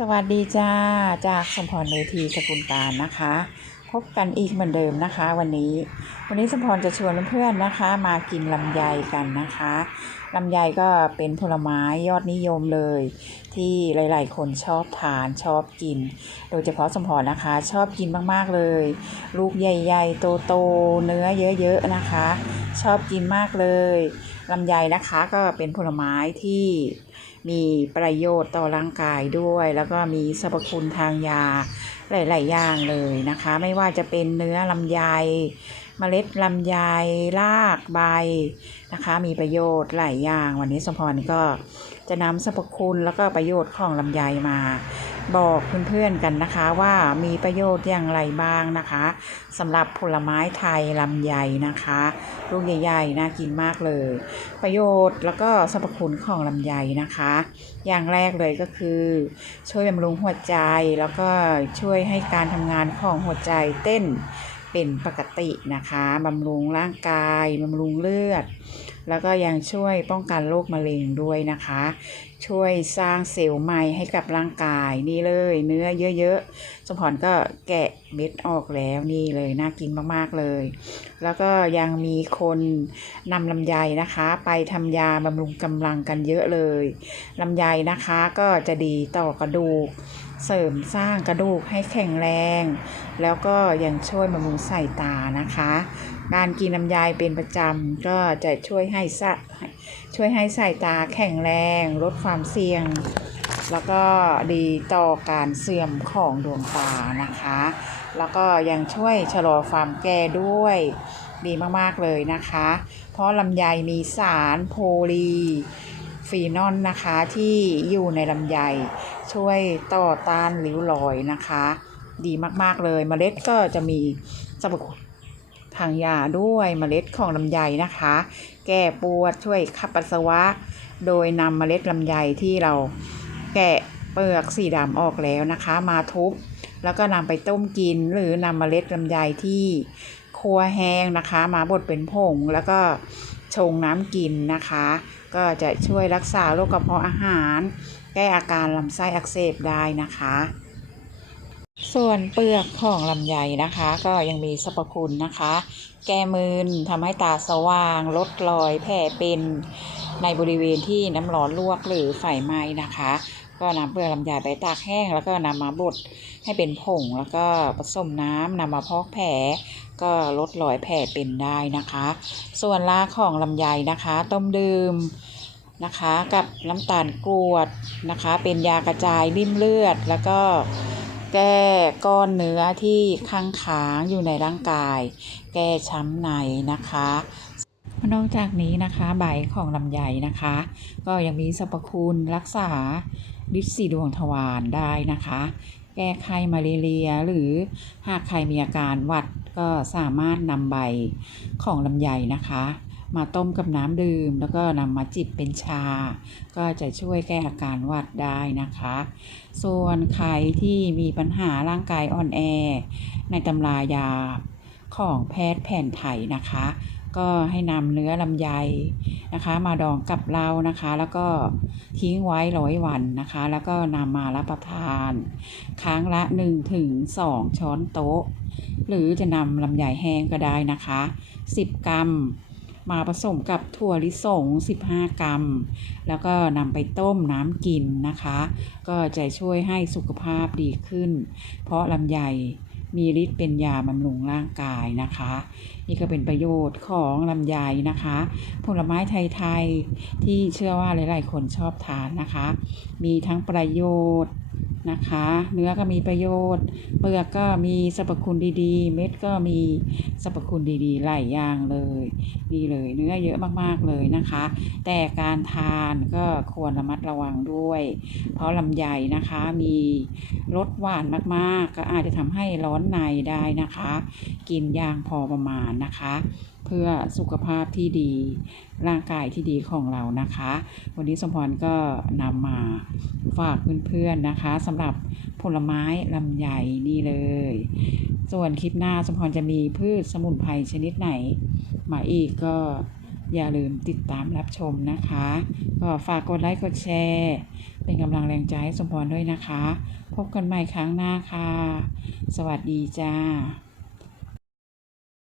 สวัสดีจ้า จากสมพรเวทีสกุลตาลนะคะ พบกันอีกเหมือนเดิมนะคะ วันนี้ วันนี้สมพรจะชวนเพื่อนๆนะคะ มากินลำไยกันนะคะลำไยก็เป็นผลไม้ยอดนิยมเลย ที่หลาย ๆ คนชอบทานชอบกิน โดยเฉพาะสมพรนะคะ ชอบกินมากๆเลย ลูกใหญ่ๆโตๆเนื้อเยอะๆนะคะ ชอบกินมากเลยลำไยนะคะก็เป็นผลไม้ที่ มีประโยชน์ต่อร่างกายด้วย แล้วก็มีสรรพคุณทางยาหลาย ๆ อย่างเลยนะคะ ไม่ว่าจะเป็นเนื้อลำไยเมล็ดลำไยรากใบนะคะ มีประโยชน์หลายอย่าง วันนี้สมพรก็จะนำสรรพคุณแล้วก็ประโยชน์ของลำไยมา บอกเพื่อนๆกันนะคะว่ามีประโยชน์อย่างไรบ้างนะคะสำหรับผลไม้ไทยลำไยนะคะ ลูกใหญ่ๆน่ากินมากเลย ประโยชน์แล้วก็สรรพคุณของลำไยนะคะ อย่างแรกเลยก็คือ ช่วยบำรุงหัวใจแล้วก็ช่วยให้การทำงานของหัวใจเต้นเป็นปกตินะคะบำรุงร่างกายบำรุงเลือด แล้วก็ยังช่วยป้องกันโรคมะเร็งด้วยนะคะ ช่วยสร้างเซลล์ใหม่ให้กับร่างกายนี่เลย เนื้อเยอะๆสมพรก็แกะเม็ดออกแล้วนี่เลยน่ากินมากๆเลย แล้วก็ยังมีคนนำลำไยนะคะ ไปทำยาบำรุงกำลังกันเยอะเลยลำไยนะคะก็จะดีต่อกระดูกเสริมสร้างกระดูกให้แข็งแรง แล้วก็ยังช่วยบำรุงสายตานะคะ การกินลำไยเป็นประจำก็จะช่วยใให้สะช่วยให้สายตาแข็งแรง ลดความเสี่ยง แล้วก็ดีต่อการเสื่อมของดวงตานะคะ แล้วก็ยังช่วยชะลอความแก่ด้วยดีมากๆเลยนะคะ เพราะลำไยมีสารโพลีฟีนอลนะคะที่อยู่ในลำไยช่วยต่อต้านริ้วรอยนะคะ ดีมากๆเลยเมล็ดก็จะมีสรรพคุณ ทางยาด้วยเมล็ดของลำไยนะคะ แก้ปวดช่วยขับปัสสาวะ โดยนำเมล็ดลำไยที่เราแกะเปลือกสีดำออกแล้วนะคะ มาทุบแล้วก็นำไปต้มกินหรือนำเมล็ดลำไยที่คั่วแห้งนะคะ มาบดเป็นผงแล้วก็ชงน้ำกินนะคะ ก็จะช่วยรักษาโรคกระเพาะอาหาร แก้อาการลำไส้อักเสบได้นะคะ ส่วนเปลือกของลำไยนะคะ ก็ยังมีสรรพคุณนะคะ แก้มึนทำให้ตาสว่าง ลดรอยแผลเป็นในบริเวณที่น้ำร้อนลวกหรือไฟไหม้นะคะ ก็นำเปลือกลำไยไปตากแห้ง แล้วก็นำมาบดให้เป็นผง แล้วก็ผสมน้ำนำมาพอกแผล ก็ลดรอยแผลเป็นได้นะคะ ส่วนรากของลำไยนะคะ ต้มดื่มนะคะ กับน้ำตาลกรวดนะคะ เป็นยากระจายริ่มเลือดแล้วก็ แก้ก้อนเนื้อที่ค้างค้างอยู่ในร่างกาย แก้ช้ำในนะคะนอกจากนี้นะคะใบของลำไยนะคะ ก็ยังมีสรรพคุณรักษาฤทธิ์สีดวงทวารได้นะคะ แก้ไข้มาเรีย หรือหากใครมีอาการหวัดก็สามารถนำใบของลำไยนะคะ มาต้มกับน้ำดื่ม แล้วก็นำมาจิบเป็นชา ก็จะช่วยแก้อาการหวัดได้นะคะ ส่วนใครที่มีปัญหาร่างกายอ่อนแอ ในตำรายาของแพทย์แผนไทยนะคะ ก็ให้นำเนื้อลำไยนะคะ มาดองกับเหล้านะคะ แล้วก็ทิ้งไว้ร้อยวันนะคะ แล้วก็นำมารับประทาน ครั้งละ1ถึง2ช้อนโต๊ะ หรือจะนำลำไยแห้งก็ได้นะคะ 10 กรัม มาผสมกับถั่วลิสง 15 กรัม แล้วก็นำไปต้มน้ำกินนะคะ ก็จะช่วยให้สุขภาพดีขึ้น เพราะลำไยมีฤทธิ์เป็นยาบำรุงร่างกายนะคะ นี่ก็เป็นประโยชน์ของลำไยนะคะ ผลไม้ไทยๆที่เชื่อว่าหลาย ๆ คนชอบทานนะคะ มีทั้งประโยชน์ นะคะ เนื้อก็มีประโยชน์ เปลือกก็มีสรรพคุณดีๆ เม็ดก็มีสรรพคุณดีๆ หลายอย่างเลยนี่เลยเนื้อเยอะมากๆเลยนะคะ แต่การทานก็ควรระมัดระวังด้วย เพราะลำไยนะคะมีรสหวานมากๆ ก็อาจจะทำให้ร้อนในได้นะคะ กินอย่างพอประมาณนะคะ เพื่อสุขภาพที่ดี ร่างกายที่ดีของเรานะคะ วันนี้สมพรก็นำมาฝากเพื่อนๆนะคะสำหรับผลไม้ลำไยนี่เลย ส่วนคลิปหน้าสมพรจะมีพืชสมุนไพรชนิดไหน มาอีกก็อย่าลืมติดตามรับชมนะคะ ก็ฝากกดไลค์กดแชร์ เป็นกำลังแรงใจให้สมพรด้วยนะคะ พบกันใหม่ครั้งหน้าค่ะ สวัสดีจ้า